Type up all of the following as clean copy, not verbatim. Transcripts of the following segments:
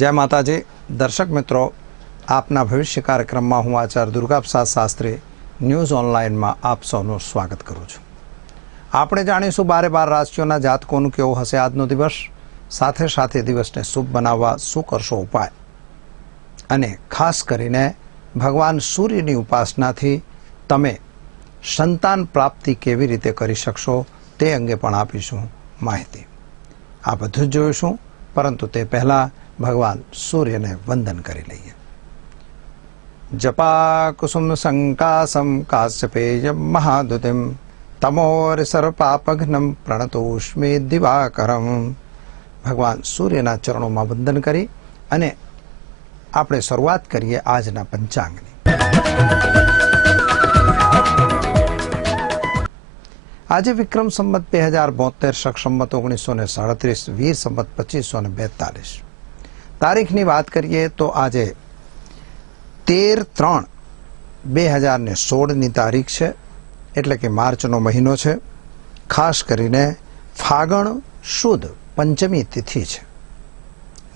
जय माताजी। दर्शक मित्रों, आपना भविष्य कार्यक्रम में हूँ आचार्य दुर्गा प्रसाद शास्त्री न्यूज ऑनलाइन में आप सौનું स्वागत करूँ છું। આપણે જાણીશું 12 રાશિઓના જાતકોનું કેવો હશે આજનો દિવસ, સાથે સાથે દિવસને શુભ બનાવવા શું કરશો ઉપાય, અને ખાસ કરીને ભગવાન સૂર્યની ઉપાસનાથી તમે સંતાન પ્રાપ્તિ કેવી રીતે કરી શકશો તે અંગે પણ આપીશું માહિતી। આ બધું જ જોઈશું, પરંતુ તે પહેલા भगवान सूर्य ने वंदन करी लीए। जपा कुसुम संकासम काश्यपेयम महादुतिम तमोर सर्वपापघ्नम प्रणतोष्मी दिवाकरम। भगवान सूर्यना चरणों में वंदन करी अने आपणे शुरुआत करिए आजना पंचांगनी। आज विक्रम संवत 2072 शक संवत 1937 वीर संवत 2542 तारीख की बात करिए तो आज 13/3/2016 तारीख है, एटले कि मार्च नो महीनो है। खास करीने फागण शुद्ध पंचमी तिथि है।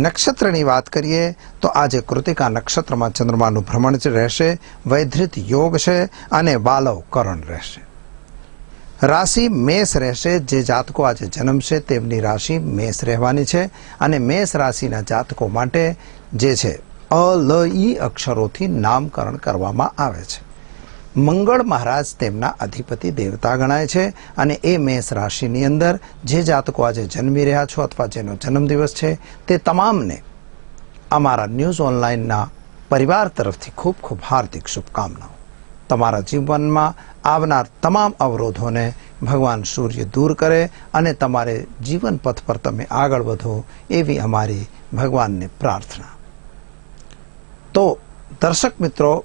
नक्षत्र की बात करिए तो आज कृतिका नक्षत्र में चंद्रमा भ्रमण रहेशे, वैधृत योग है अने बालव करण रहेशे। राशि मेष रहेशे। जे जातको आज जन्म से तेमनी राशि मेष रहेवानी छे अने मेष राशिना जातको माटे जे छे अ ल ई अक्षरोथी नामकरण करवामां आवे छे। मंगल महाराज तेमना अधिपति देवता गणाय छे अने ए मेष राशिनी अंदर जे जातको आज जन्मी रह्या छो अथवा जेनो जन्मदिवस छे ते तमामने अमारा न्यूज ऑनलाइनना परिवार तरफथी खूब खूब हार्दिक शुभकामनाओं। तमारा जीवनमां आवनार तमाम अवरोधों ने भगवान सूर्य दूर करे अने तमारे जीवन पथ पर तमे आगळ वधो एवी अमारी भगवान ने प्रार्थना। तो दर्शक मित्रों,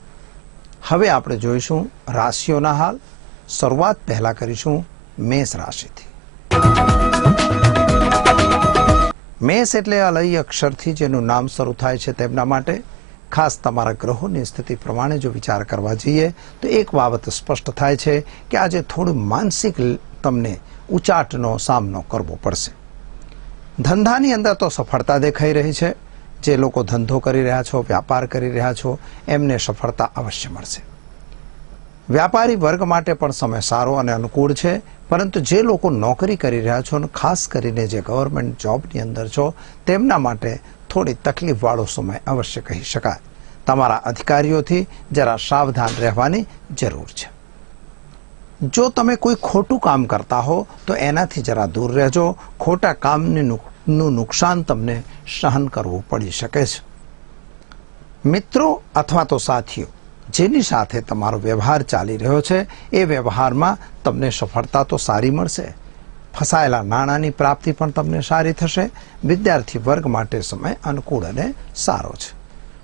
हवे आपणे जोईशुं राशिओना हाल। शुरुआत पहला करीशुं मेष राशिथी। मेष एटले अलई अक्षरथी जेनुं नाम शरू थाय छे तेमना माटे खास तमारा ग्रहोनी स्थिति प्रमाणे जो विचार करवा जाइए तो एक बाबत स्पष्ट थाय छे कि आज थोड़ू मानसिक तमने उचाटनो सामनो करवो पड़शे। धंधानी अंदर तो सफलता देखाई रही है। जे लोको धंधो करी रह्या छो, व्यापार करी रह्या छो, एमने सफलता अवश्य मळशे। व्यापारी वर्ग माटे पण समय सारो अने अनुकूल छे, परंतु जे लोको नौकरी करी रह्या छो ने खास करीने जे गवर्नमेंट जॉबनी अंदर छो तेमना माटे थोड़ी तकलीफ वाळो समय अवश्य कही शकाय। तमारा अधिकारीओथी जरा सावधान रहवानी जरूर छे। जो तमे कोई खोटू काम करता हो तो एनाथी जरा दूर रहजो। खोटा कामनुं नुकसान तमने सहन करवू पड़ी शके छे। मित्रों अथवा तो साथीओ जेनी साथे तमारो व्यवहार चाली रह्यो छे ए व्यवहारमां तमने सफलता तो सारी मळशे। फसायेला नाणांनी प्राप्ति पण तमने सारी थशे। विद्यार्थी वर्ग माटे समय अनुकूल अने सारो छे।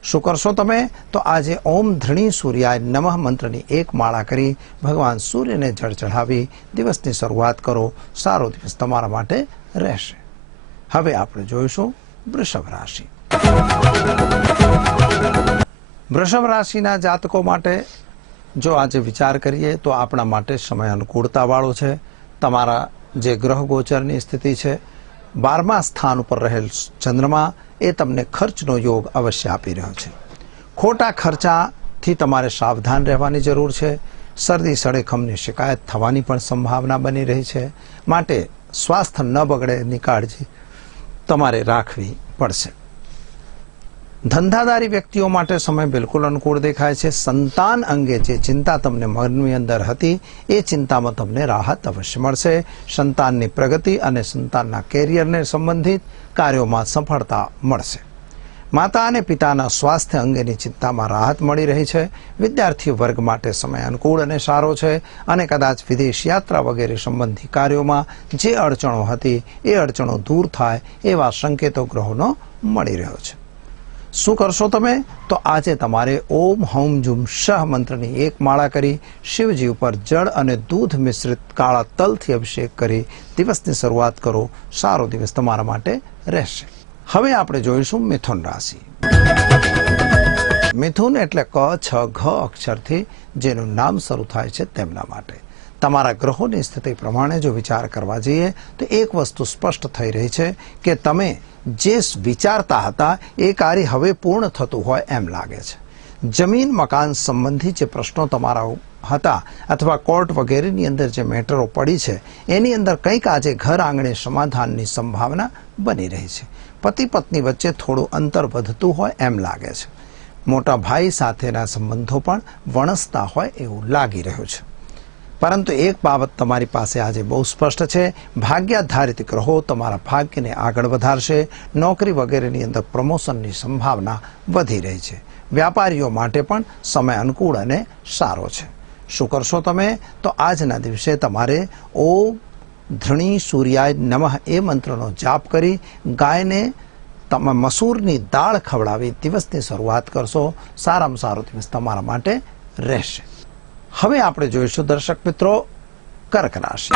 शुं करशो तमे तो आजे ओम धृणी सूर्याय नमः मंत्रनी एक माळा करी भगवान सूर्य ने जल चढ़ावी दिवसनी शरूआत करो। सारो दिवस तमारा माटे रहेशे। हवे आपणे जोईशुं वृषभ राशि। वृषभ राशिना जातको माटे जो आज विचार करिए तो आपणा माटे समय अनुकूलता वाळो छे। तमारा जे ग्रह गोचरनी स्थिति है 12मा स्थान पर रहेल चंद्रमा ए तमने खर्चनो योग अवश्य आपी रह्यो छे। खोटा खर्चाथी तमारे सावधान रहवानी जरूर है। सर्दी सड़ेखमनी शिकायत थवानी पण संभावना बनी रही है, माटे स्वास्थ्य न बगड़े एनी काळजी तमारे राखवी पड़शे। धंधादारी व्यक्तिओ माटे समय बिल्कुल अनुकूल देखाय छे। संतान अंगे जे चिंता तमने मननी अंदर हती ए चिंतामां तमने राहत अवश्य मळशे। संताननी प्रगति अने संतानना केरियरने संबंधित कार्योमां सफलता मळशे। માતા અને પિતાના સ્વાસ્થ્ય અંગેની ચિંતામાં રાહત મળી રહી છે. વિદ્યાર્થી વર્ગ માટે સમય અનુકૂળ અને સારો છે અને કદાચ વિદેશ યાત્રા વગેરે સંબંધી કાર્યોમાં જે અડચણો હતી એ અડચણો દૂર થાય એવા સંકેતો ગ્રહોનો મળી રહ્યો છે. શું કરશો તમે? તો આજે તમારે ઓમ હૌમ જુમ શહ મંત્રની એક માળા કરી શિવજી ઉપર જળ અને દૂધ મિશ્રિત કાળા તલથી અભિષેક કરી દિવસની શરૂઆત કરો. સારો દિવસ તમારા માટે રહેશે. હવે આપણે જોઈશું મિથુન રાશિ. મિથુન એટલે ક છ ઘ અક્ષરથી જેનું નામ શરૂ થાય છે તેમના માટે તમારા ગ્રહોની સ્થિતિ પ્રમાણે જો વિચાર કરવા જઈએ તો એક વસ્તુ સ્પષ્ટ થઈ રહી છે કે તમે જે વિચારતા હતા એ કાર્ય હવે પૂર્ણ થતું હોય એમ લાગે છે. જમીન મકાન સંબંધી જે પ્રશ્નો તમારા હતા અથવા કોર્ટ વગેરેની અંદર જે મેટરો પડી છે એની અંદર કંઈક આજે ઘર આંગણે સમાધાનની સંભાવના બની રહી છે. પતિ પત્ની વચ્ચે થોડું અંતર વધતું હોય એમ લાગે છે. મોટા ભાઈ સાથેના સંબંધો પણ વણસતા હોય એવું લાગી રહ્યું છે. પરંતુ એક બાબત તમારી પાસે આજે બહુ સ્પષ્ટ છે. ભાગ્યાધારિત ગ્રહો તમારા ભાગ્યને આગળ વધારશે. નોકરી વગેરેની અંદર પ્રમોશનની સંભાવના વધી રહી છે. વ્યાપારીઓ માટે પણ સમય અનુકૂળ અને સારો છે. શું કરશો તમે? તો આજના દિવસે તમારે ઓમ ધૃણી સૂર્યાય નમઃ એ મંત્રનો જાપ કરી ગાયને તમે મસૂરની દાળ ખવડાવી દિવસની શરૂઆત કરશો. સારામાં સારો દિવસ તમારા માટે રહેશે. હવે આપણે જોઈશું દર્શક મિત્રો કર્ક રાશિ.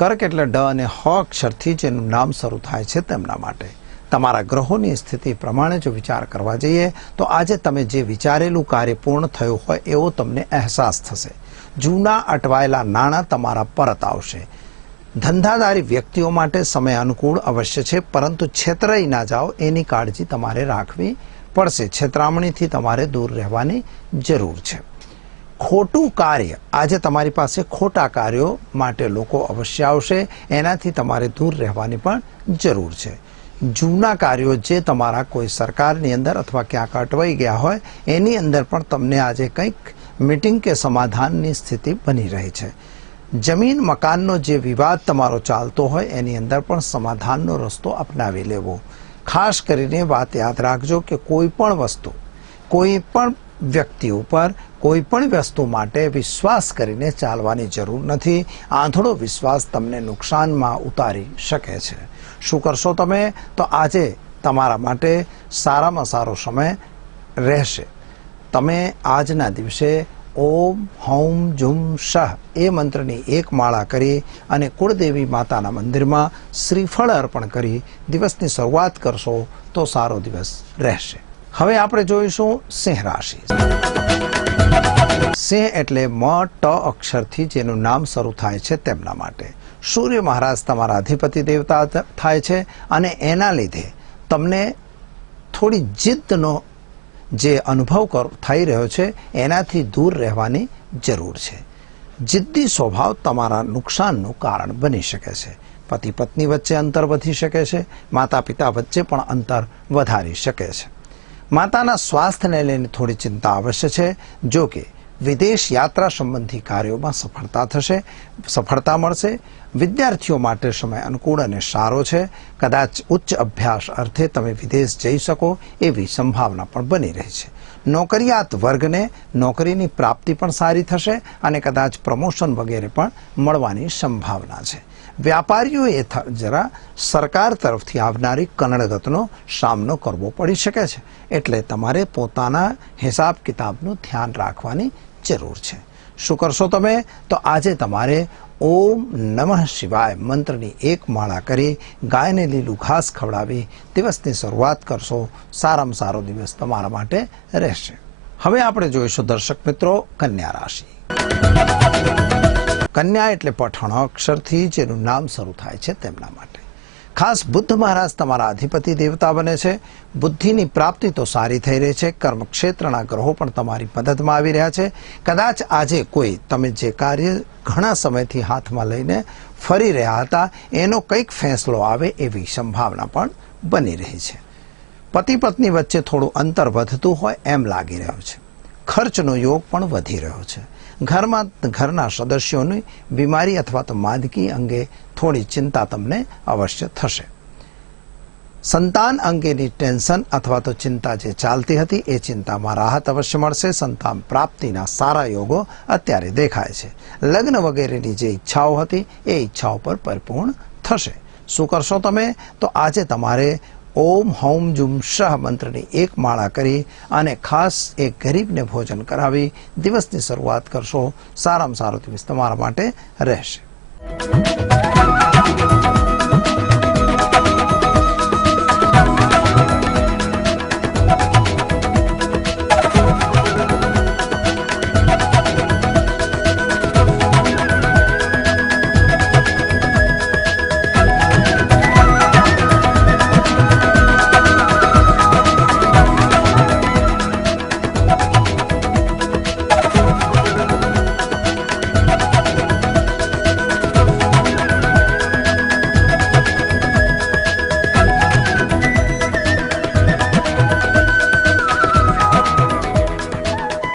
કર્ક એટલે ડ અને હ અક્ષરથી જેનું નામ શરૂ થાય છે તેમના માટે તમારા ગ્રહોની સ્થિતિ પ્રમાણે જો વિચાર કરવા જઈએ તો આજે તમે જે વિચારેલું કાર્ય પૂર્ણ થયું હોય એવો તમને અહેસાસ થશે. જૂના અટવાયેલા નાણાં તમારા પરત આવશે. ધંધાદારી વ્યક્તિઓ માટે સમય અનુકૂળ અવશ્ય છે, પરંતુ છેતરાઈ ના જાઓ એની કાળજી તમારે રાખવી પડશે. છેતરામણીથી તમારે દૂર રહેવાની જરૂર છે. ખોટું કાર્ય આજે તમારી પાસે ખોટા કાર્યો માટે લોકો અવશ્ય આવશે. એનાથી તમારે દૂર રહેવાની પણ જરૂર છે. જૂના કાર્યો જે તમારા કોઈ સરકારની અંદર અથવા ક્યાંક અટવાઈ ગયા હોય એની અંદર પણ તમને આજે કંઈક મીટિંગ કે સમાધાનની સ્થિતિ બની રહી છે. જમીન મકાનનો જે વિવાદ તમારો ચાલતો હોય એની અંદર પણ સમાધાનનો રસ્તો અપનાવી લેવો. ખાસ કરીને વાત યાદ રાખજો કે કોઈ પણ વસ્તુ કોઈ પણ વ્યક્તિ ઉપર કોઈ પણ વસ્તુ માટે વિશ્વાસ કરીને ચાલવાની જરૂર નથી. આંધળો વિશ્વાસ તમને નુકસાનમાં ઉતારી શકે છે. શું કરશો તમે? તો આજે તમારા માટે સારામાં સારો સમય રહેશે. તમે આજના દિવસે ઓમ હૌમ જુમ શહ એ મંત્રની એક માળા કરી અને કુળદેવી માતાના મંદિરમાં શ્રીફળ અર્પણ કરી દિવસની શરૂઆત કરશો તો સારો દિવસ રહેશે. હવે આપણે જોઈશું સિંહ રાશિ. સિંહ એટલે મ ટ અક્ષરથી જેનું નામ શરૂ થાય છે તેમના માટે સૂર્ય મહારાજ તમારા અધિપતિ દેવતા થાય છે અને એના લીધે તમને થોડી જિદ્દનો જે અનુભવ થઈ રહ્યો છે એનાથી દૂર રહેવાની જરૂર છે. જિદ્દી સ્વભાવ તમારા નુકસાનનું કારણ બની શકે છે. પતિ પત્ની વચ્ચે અંતર વધી શકે છે. માતા પિતા વચ્ચે પણ અંતર વધારી શકે છે. માતાના સ્વાસ્થ્યને લઈને થોડી ચિંતા અવશ્ય છે. જો કે વિદેશ યાત્રા સંબંધી કાર્યોમાં સફળતા મળશે. વિદ્યાર્થીઓ માટે સમય અનુકૂળ અને સારો છે. કદાચ ઉચ્ચ અભ્યાસ અર્થે તમે વિદેશ જઈ શકો એવી સંભાવના પણ બની રહી છે. નોકરિયાત વર્ગને નોકરીની પ્રાપ્તિ પણ સારી થશે અને કદાચ પ્રમોશન વગેરે પણ મળવાની સંભાવના છે. વ્યાપારીઓએ જરા સરકાર તરફથી આવનારી કનડગતનો સામનો કરવો પડી શકે છે. એટલે તમારે પોતાના હિસાબ કિતાબનું ધ્યાન રાખવાની જરૂર છે. શું કરશો તમે? તો આજે તમારે ઓમ નમઃ શિવાય મંત્રની એક માળા કરી ગાયને લીલું ઘાસ ખવડાવી દિવસની શરૂઆત કરશો. સારામાં સારો દિવસ તમારા માટે રહેશે. હવે આપણે જોઈશું દર્શક મિત્રો કન્યા રાશિ. કન્યા એટલે પઠણ અક્ષરથી જેનું નામ શરૂ થાય છે તેમના માટે ખાસ બુદ્ધ મહારાજ તમારા અધિપતિ દેવતા બને છે. બુદ્ધિની પ્રાપ્તિ તો સારી થઈ રહી છે. કર્મક્ષેત્રના ગ્રહો પણ તમારી મદદમાં આવી રહ્યા છે. કદાચ આજે કોઈ તમે જે કાર્ય ઘણા સમયથી હાથમાં લઈને ફરી રહ્યા હતા એનો કંઈક ફેંસલો આવે એવી સંભાવના પણ બની રહી છે. પતિ પત્ની વચ્ચે થોડું અંતર વધતું હોય એમ લાગી રહ્યું છે. ખર્ચનો યોગ પણ વધી રહ્યો છે. ઘરમાં ઘરના સદસ્યોની બીમારી અથવા તો માંદગી અંગે થોડી ચિંતા તમને અવશ્ય થશે. સંતાન અંગેની ટેન્શન અથવા તો ચિંતા જે ચાલતી હતી એ ચિંતામાં રાહત અવશ્ય મળશે. સંતાન પ્રાપ્તિના સારા યોગો અત્યારે દેખાય છે. લગ્ન વગેરેની જે ઈચ્છાઓ હતી એ ઈચ્છાઓ પર પરિપૂર્ણ થશે. શું કરશો તમે? તો આજે તમારે ઓમ હૌમ જુમ શહ મંત્રની એક માળા કરી અને ખાસ એક ગરીબને ભોજન કરાવી દિવસની શરૂઆત કરશો. સારામાં સારો દિવસ તમારા માટે રહેશે.